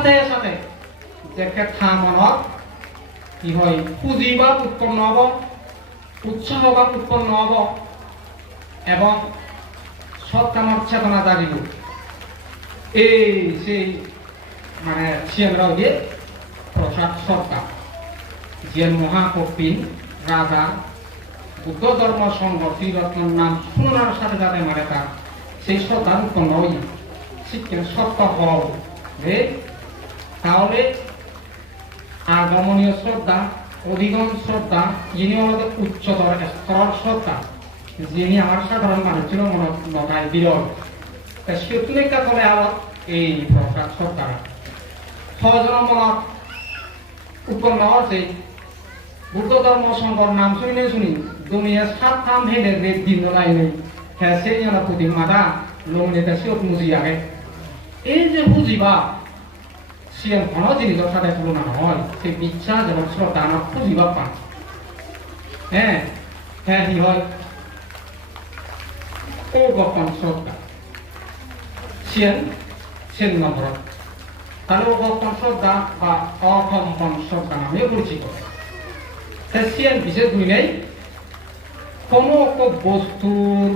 সাথে সাথে যে মনত কি হয় পুঁজিবাদ উৎপন্ন হব, উৎসাহবাদ উৎপন্ন হব এবং সৎ কামত চেতনা জাগিব। এই সেই মানে সিয়ামরা দিয়ে প্রসাদ সরকার যে মহাকপিন রাজা বুদ্ধ ধর্ম সংঘ শ্রীরত্ন নাম শুনার সাথে সাথে মানে তার সেই শ্রদ্ধা উৎপন্ন হই শিক্ষা সত্য হবে, তাহলে আগমনীয় শ্রদ্ধা, অধিগম শ্রদ্ধা, যিনি আমাদের উচ্চতর স্তর শ্রদ্ধা, যিনি আমার সাধারণ মানুষের মনে নটায় বিরল সেতুলেখা করে আবার এই প্রসাদ শ্রদ্ধা সজন মনত উৎপন্ন হচ্ছে। বুদ্ধ ধর্ম সংঘর নাম শুনি দুনিয়া 7 থাম হেলে রে দিন নাই নেই হ্যাঁ সেই প্রতি মাথা লগ্নেতে সিয়ত মুজি আগে। এই যে বুঝিবা সিএম ঘন জিনিসের সাথে তুলনা হয় সেই বিশ্বাস এবং শ্রদ্ধা আমার বুঝিবা পান। হ্যাঁ হ্যাঁ কি হয় ও গোপন শ্রদ্ধা সেন নম্বর, তাহলে ও গোপন শ্রদ্ধা বা অকম্পন শ্রদ্ধা নামে পরিচিত। সিএন বিশেষ দুই নেই কোনো বস্তুর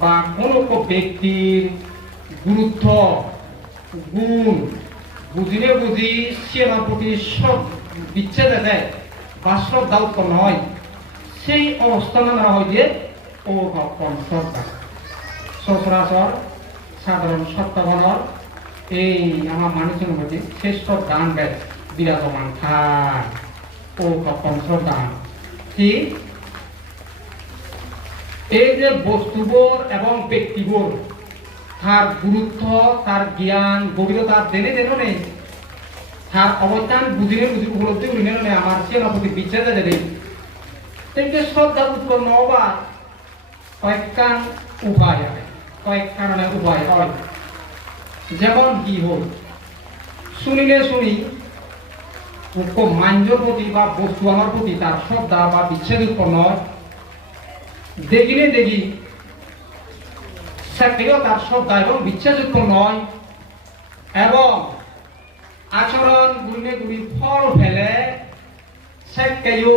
বা কোনো ব্যক্তির গুরুত্ব গুণ বুঝিলে বুঝি সিএমের প্রতি সব বিচ্ছেদ দেয় বা শ্রদ্ধা উৎপন্ন হয়, সেই অবস্থানে নেওয়া হয় যে ও গোপন শ্রদ্ধা। সচরাচর সাধারণ সত্যগণর এই আমার মানুষের মধ্যে শ্রেষ্ঠ দান দেয় বিরাজমান খান ও গোপন শ্রদ্ধা কি এই যে বস্তুবোর এবং ব্যক্তিবোর তার গুরুত্ব, তার জ্ঞান গভীরতা দেনে নেই, তার অবদান বুঝিলে উপলব্ধি করিলে নেই আমার সেনাপতি বিচ্ছেদ দেবে। থেকে শ্রদ্ধা উৎপন্ন হবার কয়েকখান উপায় হয়, কয়েক কারণে উপায় হয়। যেমন কি হল শুনিলে শুনি মাঞ্জর প্রতি বা বস্তু আমার প্রতি তার শ্রদ্ধা বা বিচ্ছেদ উৎপন্ন হয়, দেখিলে দেখি সেটিও তার শ্রদ্ধা এবং বিচ্ছেদ উৎপন্ন হয় এবং আচরণ গুণে গুণি ফল ফেলে সেটিও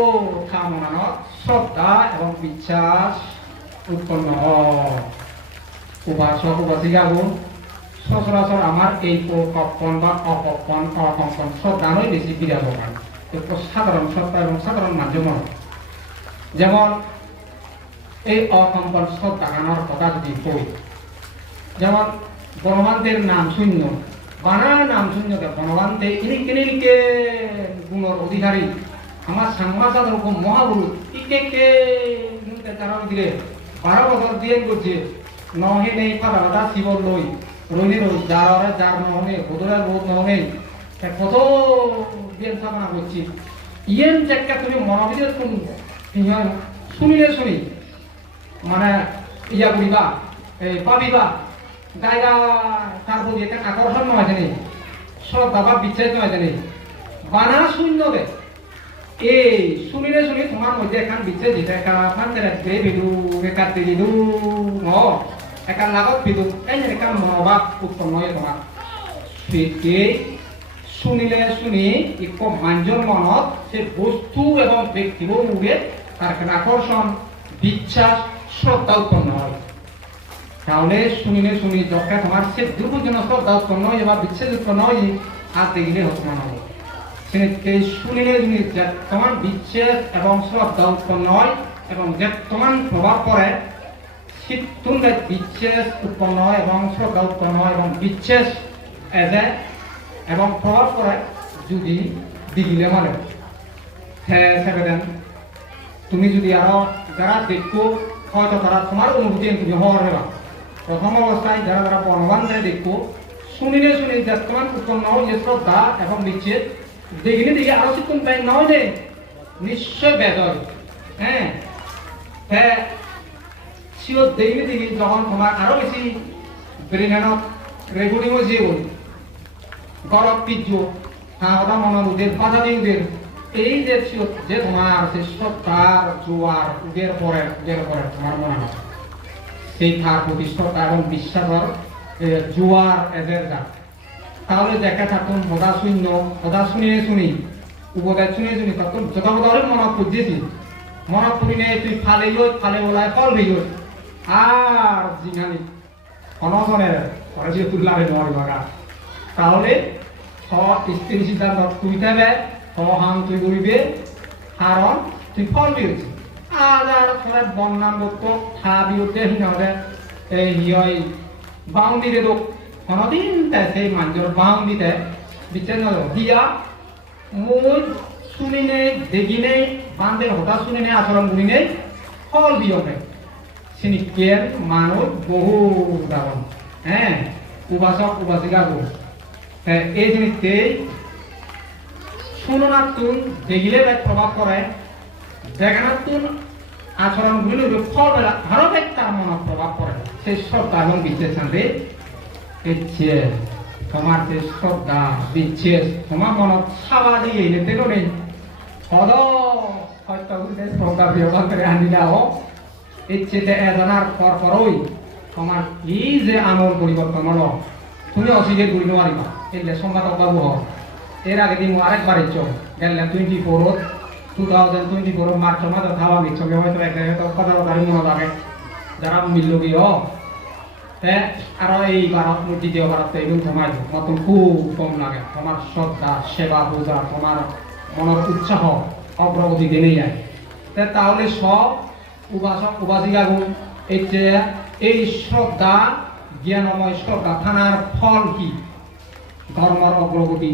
কামনার শ্রদ্ধা এবং বিশ্বাস উৎপন্ন হয়। উপাসক উপাসিকাগণ সচরাচর আমার এই কপন বা অকপন অকম্পন শ্রদ্ধানই বেশি বিরাজমান সাধারণ শ্রদ্ধা এবং সাধারণ মাধ্যম। যেমন এই অকম্পন শ্রদ্ধা গানোর কথা যদি কই, যেমন বনবান্তের নাম শূন্য বানার নাম শূন্যকে বনবান্তে ইনিকে গুণর অধিকারী আমার সাংবাদ মহাগুরু ইকে কারণ দিলে 12 বছর দিয়ে করছে নহে নেই ফাটা শিবর লই রইলে রই যার নহনে বোধরার বোধ নহনে কত জ্ঞান সাধনা করছি ইয়েন চেকা তুমি মনোবিদের শুনিলে শুনি মানে ইয়া করিবা পাবিবা গায়গা তার প্রতি একটা আকর্ষণ নয় জানি শ্রদ্ধা বা বিচ্ছেদ নয় জানি বানা শূন্য দে এই শুনিলে শুনি তোমার মধ্যে এখান বিচ্ছেদ দিতে একা ফান্তের বিদু একা দিদু একা লাগত বিদু এই যে একা মনোভাব উৎপন্ন হয় তোমার সেটি শুনিলে শুনি এক মাঞ্জন মনত সে বস্তু এবং ব্যক্তির মুখে তার আকর্ষণ বিশ্বাস শ্রদ্ধা উৎপন্ন হয়। তাহলে শুনিলে শুনি যখন তোমার সে দুর্বজন শ্রদ্ধা উৎপন্ন হয় বা বিচ্ছেদ উৎপন্ন হয় আর দেখলে হতো না হবে শুনিলে শুনি যে তোমার বিচ্ছেদ এবং শ্রদ্ধা উৎপন্ন হয় এবং যে তোমার প্রভাব পড়ে শীততুন্ডে বিচ্ছেদ উৎপন্ন হয় এবং শ্রদ্ধা উৎপন্ন হয় এবং বিচ্ছেদ এজে এবং প্রভাব পড়ে যদি দিগিলে মানে সেবেদেন তুমি যদি আরো যারা দেখো হয়তো তারা তোমার অনুভূতি তুমি হওয়ার হেবা প্রথম অবস্থায় যারা যারা বনবান দেখো শুনিলে শুনি যে তোমার উৎপন্ন হয় যে শ্রদ্ধা এবং বিচ্ছেদ দেখিলে দেখি আরো চিত্তন তাই নয় যে নিশ্চয় বেদ হয়। হ্যাঁ হ্যাঁ সিও দেখিলে দেখি যখন তোমার আরো বেশি ব্রেনানত রেগুলিং যে গরব পিজ্জ হাওড়া মনোদের বাধা দিয়ে এই যে যে তোমার যে শ্রদ্ধার জোয়ার উদের পরে তোমার মনে হয় সেই তার প্রতি শ্রদ্ধা এবং বিশ্বাসের জোয়ার এদের যা তাহলে দেখা থাকুন হদা শূন্য হদা শুনিয়ে শুনি উপদেশ শুনিয়ে শুনি তখন যত ধরে মনত করতেছি মনত করি নে তুই ফালে ওলায় ফল ভেজো আর জিনানি অনশনের পরে যে তুললারে নয় বাগা তাহলে স্ত্রী সিদ্ধান্ত তুই থাকবে হাম তুই করিবে কারণ তুই ফল দিয়েছিস আজ আর তোরা বন্যার মতো খা বিরুদ্ধে হিনারে এই হিয় বাউন্ডিরে তো কোনোদিন তাই সেই মানুষের বাউন্ডিতে বিচার হিয়া মই শুনি নেই দেখি নেই বান্ধের হঠাৎ শুনি নেই আচরণ করি নেই ফল দিও নেই সিনিকের মানুষ বহু উদাহরণ হ্যাঁ উপাসক উপাসিকা বহু এই জিনিসতেই শুননাতুন দেখিলে প্রভাব করে দেখানাতুন আচরণগুলি ফল বেলা আরো তার মনে প্রভাব পড়ে সেই শ্রদ্ধা এবং বিচ্ছেদ ইচ্ছে তোমার যে শ্রদ্ধা বিচ্ছেদ তোমার মনত সাবা দিয়ে এনে নেই সদ হয়তো শ্রদ্ধা ব্যবহার করে আনি দাও ইচ্ছেতে এজনার পরই তোমার কি যে আমল পরিবর্তন হলো তুমি অসুবিধে করি নোৱাৰিবা এই সংবাদ অভাব হোক এর আগে দিন আরেকবার ইচ্ছ গেলাম 2024 মার্চ মাসে খাওয়া মিচ্ছকে হয়তো একটা কথা বাড়ি মনে লাগে যারা মিললগি আরো এই ভারত দ্বিতীয় ভারত এইগুলো তোমার নতুন খুব কম লাগে তোমার শ্রদ্ধা সেবা পূজা তোমার মনের উৎসাহ অগ্রগতি দিনেই যায় তাহলে সব উপাসক উপাসিকাগুণ এই শ্রদ্ধা জ্ঞানময় শ্রদ্ধা থানার ফল কি ধর্মের অগ্রগতি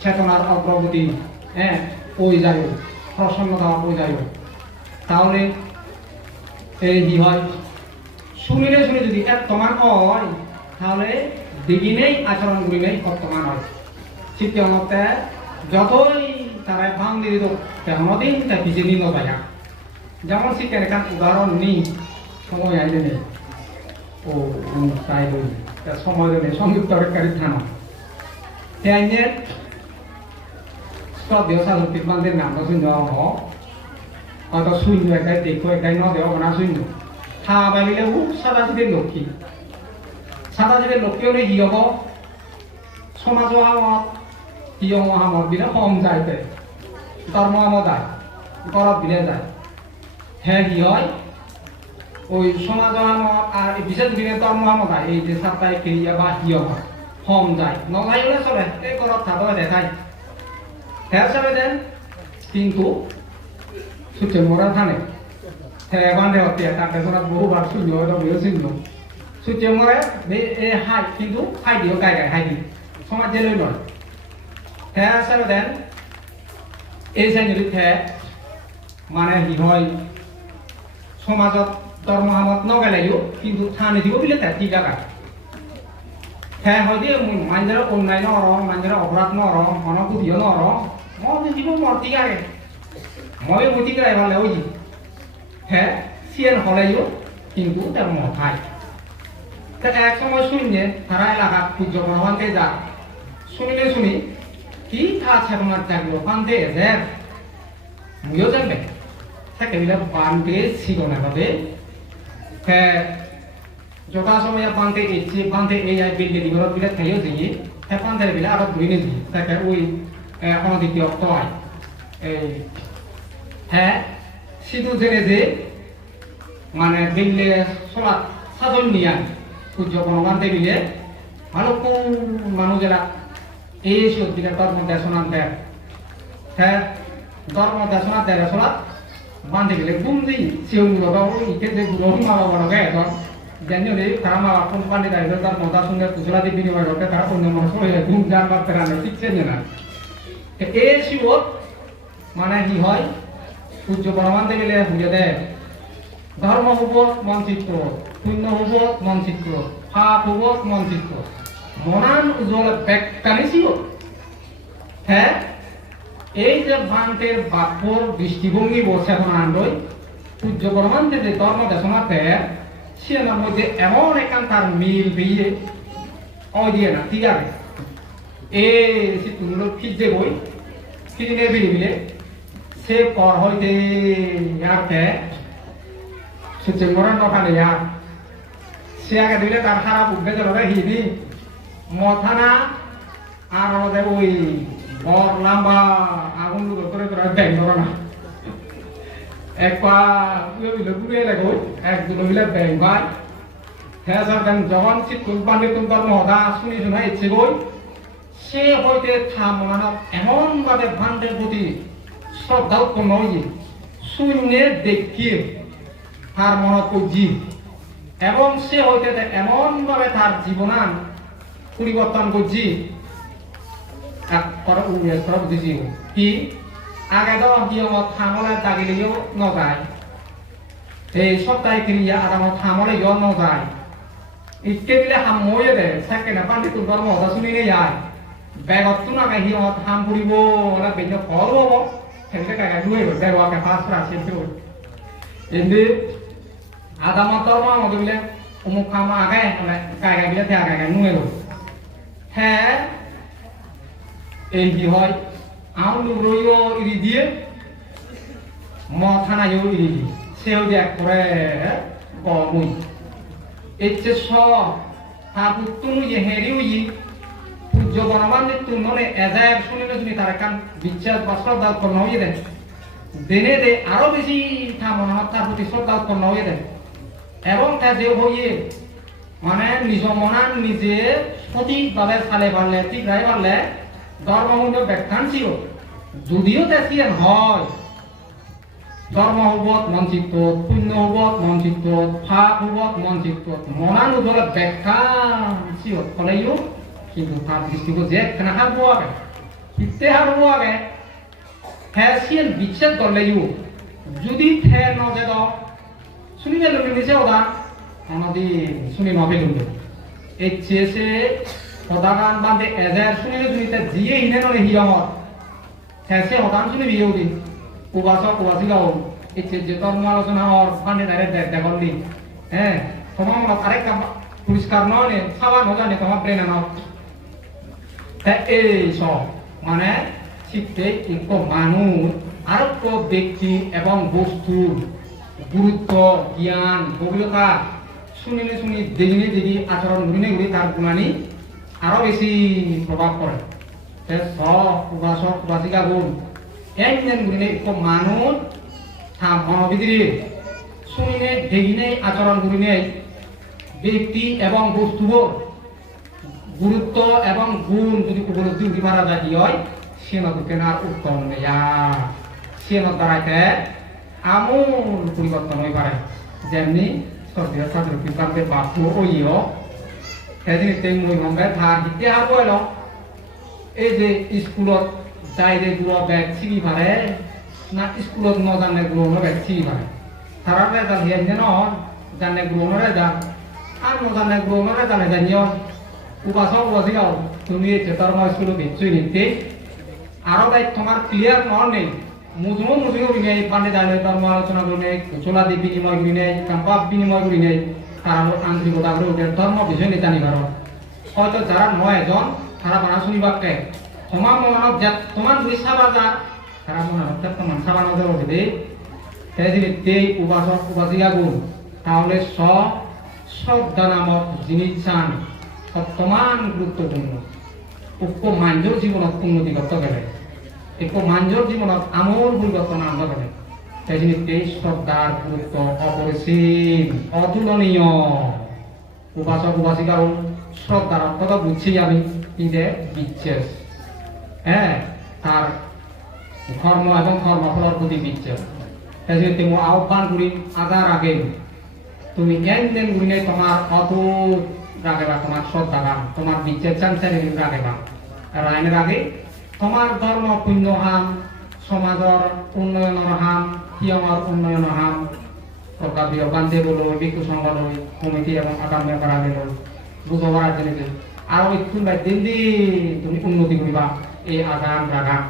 চেতনার অগ্রগতি হ্যাঁ ওই যায় প্রসন্নতা ওই যায় তাহলে এই কি হয় শুনিলে শুনে যদি বর্তমান হয় তাহলে দেখিনেই আচরণ করিলেই বর্তমান হয় তৃতীয় মতে যতই তারা ভাঙ দিয়ে দিত তেমনদিন তা পিছিয়ে দিন যায় যেমন শিক্ষার একটা উদাহরণ নেই সময় আইলে নেই ও তাই বই সময় নেই সংযুক্ত সরকারি থানা হ্যাঁ শ্রদ্ধেয় সাধুতির বান্ধের নামটা শূন্য হয়তো শূন্য একটাই দেখো একটাই নদেও না শূন্য খাওয়া বাড়িলে সাদাজীবের লক্ষ্মী সাদাজীবের লক্ষ্মী হলে কি হব সমাজ আমত কি আমত বিলে কম যাইতে ধর্ম আমত যায় গরব বিলে যায় হ্যাঁ কি হয় ওই সমাজ আমত আর বিশেষ দিনে ধর্ম আমত যায় এই যে সাপ্তাহিক ক্রিয়া বা হিয় কম যায় নজাইলে চলে এই গরব থাকবে দেখায় হ্যাঁ চলে দেন কিন্তু সূর্য মরা থানে হ্যাঁ বান্ধে হতে তার পেছনে বহুবার শূন্য হয়তো বেরো শূন্য সূর্য মরে হাই কিন্তু হাই দিও গাই গাই হাই দি সমাজ জেলে নয় হ্যাঁ চলে দেন এই শ্রেণীর হ্যাঁ মানে কি হয় সমাজত ধর্ম আমত নগেলাইও কিন্তু থানে দিব বিলে তার ঠিক আছে হ্যাঁ হয় দিয়ে মানুষের অন্যায় নরম মানুষের অপরাধ নরম মনবুদ্ধিও নরম মই দিব মর ঠিক আছে মই বুঝি গাই ভালো ওই হ্যাঁ সিএন হলেও কিন্তু তার মত খায় তা এক সময় শুনলে তারা এলাকা পূজ্য ভগবানকে যা শুনিলে শুনি কি আছে তোমার থাকলো বান্ধে এসে মুইও জানবে থাকে বিলে বান্ধে ছিল না ভাবে হ্যাঁ যথা সময় বান্ধে এসে বান্ধে এই বিল্ডিং ঘর বিলে খাইও যাই হ্যাঁ বান্ধে বিলে আরো ধুই নিয়ে যাই তাকে ওই অনদ্বিতীয় অক্ত হয় এই হ্যাঁ সিধু জেনে যে মানে বিল্লে সলাৎ সাধন নিয়ে পূজ্য ভগবান দেবিলে ভালো কোন মানুষেরা এই সত্যিকার ধর্ম দেশনা দেয় হ্যাঁ ধর্ম দেশনা দেয় সলাৎ বান্ধে গেলে গুম দিই সেও গুলো ইকে যে গুলো মা বাবা লগে এখন জানিও নেই তারা মা বাবা কোম্পানি দাঁড়িয়ে তার মজা সঙ্গে কুশলা দিয়ে বিনিময় করতে তারা অন্য মানুষ হয়ে ঘুম যান বা তারা শিখছে না এই শিবত মানে কি হয় পূজ্য প্রমাণ গেলে বুঝে দেয় ধর্ম হুবত মানচিত্র পুণ্য হুবত মানচিত্র পাপ হুবত মানচিত্র মনান উজ্জ্বল ব্যাখ্যানিছিল হ্যাঁ এই যে ভান্তের বাক্যর দৃষ্টিভঙ্গি বসে এখন আনলই পূজ্য প্রমাণ যে ধর্ম দেশনাতে সেনার মধ্যে এমন একান তার মিল দিয়ে দিয়ে না ঠিক আছে এই তুমি ফিজে বই ফিরিনে বিলে সে পর হইতে ইয়াকে সূর্য মরণ নখানে ইয়া সে আগে দিলে তার খারাপ উঠবে চলো হিনি মথানা আর আমাদের ওই বর লম্বা আগুন লুকো করে করে ব্যাং ধরো না একবার ঘুরে দেখো এক দুটো মিলে ব্যাং ভাই হ্যাঁ স্যার যখন শীত তুলবান্ডে তুলবার মহদা শুনি শোনা ইচ্ছে গই সে হইতে থামানো এমন ভাবে ভান্ডের প্রতি শ্রদ্ধা উৎপন্ন হয়ে শূন্যে দেখিয়ে তার মনপুজি এবং সে হইতে এমন ভাবে তার জীবনান পরিবর্তন করছি বুঝেছি কি আগে তো হিয়মত থামলে দাগিলেও নজায় এই সপ্তাহে ক্রিয়া আদামত থামলে ইয় নজায় ইকে বিলে হাম ময়ে দে সেকেন্ড পান্ডি তুলবার মজা শুনি নে যায় ব্যাগত তো নাগাই হিয়মত হাম পুরিব না বেঞ্জ ফল হব সেগুলো গাগাই দুই ব্যাগকে পাস করা শেষ এমনি আদামত মা মতো বিলে অমুক খাম আগে গাগাই বিলে থে গাগাই নুয়ে লো হ্যাঁ এই কি হয় আউলু রইও ইরি দিয়ে মথানায়ও ইরি দিয়ে সেও যে করে গমুই এচ্ছে স তারপর তুমি যে হেরিও ই পূজ্য বনবান্ধে তুমি এজায় শুনিলে শুনি তার কান বিশ্বাস বা শ্রদ্ধা উৎপন্ন হয়ে দেয় দেনে দে আরো বেশি তা মনে হয় তার প্রতি শ্রদ্ধা উৎপন্ন হয়ে দেয় এবং তা যে হইয়ে মানে নিজ মনান নিজে সঠিকভাবে চালে পারলে ঠিক রায় পারলে ধর্মমূল্য ব্যাখ্যান ছিল যদিও দেখিয়েন হয় ধর্ম হবত মনচিত্ত পুণ্য হবত মনচিত্ত ফাপ হবত মনচিত্ত মনান উদলে ব্যাখ্যা ছিল ফলেও কিন্তু তার দৃষ্টিকো যে কেনা হারবো আগে কিতে হারবো আগে হ্যাঁ সিয়েন বিচ্ছেদ করলেও যদি থে নজে দ শুনিবে লোকে নিচে ওদা অনদিন শুনি নবে লোকে এই চেসে সদাগান বাদে এজার শুনিলে শুনিতে জিয়ে ইনে নলে হিয়মত শেষে হদান শুনি বিয়েও দিন উবাসক উবাসিকাও এই যে ধর্ম আলোচনা হওয়ার ফান্ডে ডাইরেক্ট দেখল দিন হ্যাঁ তোমার আরেকটা পরিষ্কার নয় সাবা নজানে তোমার প্রেরণা নয় এই সব মানে শিখতে একটু মানুষ আর ব্যক্তি এবং বস্তুর গুরুত্ব জ্ঞান গভীরতা শুনিলে শুনি দেখিনে দেখি আচরণ ঘুরিনে ঘুরি তার গুণানি আরো বেশি প্রভাব পড়ে উপাসক উপাসিকা গুণ একজন ঘুরিনে একটু মানুষ মনোবিধি শুনিনে দেখিনে আচরণ ঘুরিনে ব্যক্তি এবং বস্তুর গুরুত্ব এবং গুণ যদি উপলব্ধি উঠি মারা যায় কি হয় সে নতুকে না উত্তম নেয়া সে নদারাইতে আমূল পরিবর্তন হয়ে পারে যেমনি সর্দিয়া ছাত্র পিতাকে বাপু ওইও সেদিন তেই মই গঙ্গে ধার দিতে আর বইল এই যে স্কুলত যাই যে গুলো ব্যাগ ছিবি পারে না স্কুলত নজানে গুলো ব্যাগ ছিবি পারে তারা রেজাল্ট হিয়ান যেন জানে গুলো রেজাল্ট আর নজানে গুলো রেজাল্ট জানিও উপাসক উপাসিকাও তুমি এই ধর্ম স্কুল বিচ্ছুই নিতে আরো তাই তোমার ক্লিয়ার নন নেই মুজমো মুজমো নেই পান্ডে জানে ধর্ম আলোচনা করে নেই চোলা দিয়ে বিনিময় করি নেই কাম্পাপ বিনিময় করি নেই তারা আন্তরিকতা করে ওদের ধর্ম বিষয় নিয়ে জানি পারো হয়তো যারা নয় জন তারা বানা শুনিবাকে তোমার মনত যা তোমার দুই সাবা যা তারা মনত তোমার সাবা নজর হবে সেদিন তেই উপাসক উপাসিকা গুণ তাহলে শ্রদ্ধা নামক জিনিস চান বর্তমান গুরুত্বপূর্ণ উক্ত মাঞ্জর জীবনত উন্নতি করতে গেলে এক মাঞ্জর জীবনত আমূল পরিবর্তন আনতে গেলে সেই জিনিস শ্রদ্ধার গুরুত্ব অপরিসীম অতুলনীয় উপাসক উপাসিকার শ্রদ্ধার অর্থটা বুঝছি আমি কিন্তু বিচ্ছেদ হ্যাঁ তার ধর্ম এবং কর্মফলের প্রতি বিচ্ছেদ সেই জন্য আহ্বান করি আগার আগে তুমি একদিন গুণে তোমার অতুট রাগেবা তোমার শ্রদ্ধা গান তোমার বিচ্ছেদ চাঞ্চারি রাগেবা আর আইনের আগে তোমার ধর্ম পুণ্য হাম সমাজের উন্নয়নের হাম হিয়মর উন্নয়নের হাম প্রকাশীয় গান্ধী বলো বিক্ষু সংঘ লই কমিটি এবং আগামী করা গেল বুঝবার জন্য আরো একটু দিন দিন তুমি উন্নতি করিবা এই আগাম রাগাম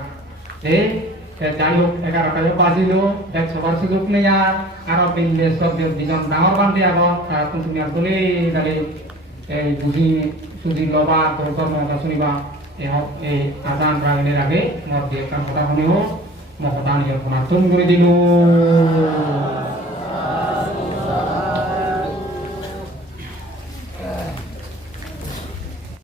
যাই হোক 11টা বাজিল এক সবার সুযোগ নেই আর বিললে সব দুজন ডাঙর বান্ধে আবার তুমি আসলে তাহলে এই বুঝি সুজি লবা ধর্ম শুনিবা এই আদান রাগনের আগে মত দিয়ে কথা শুনিও মকদান ইয়ার কোনা তুম করে দিল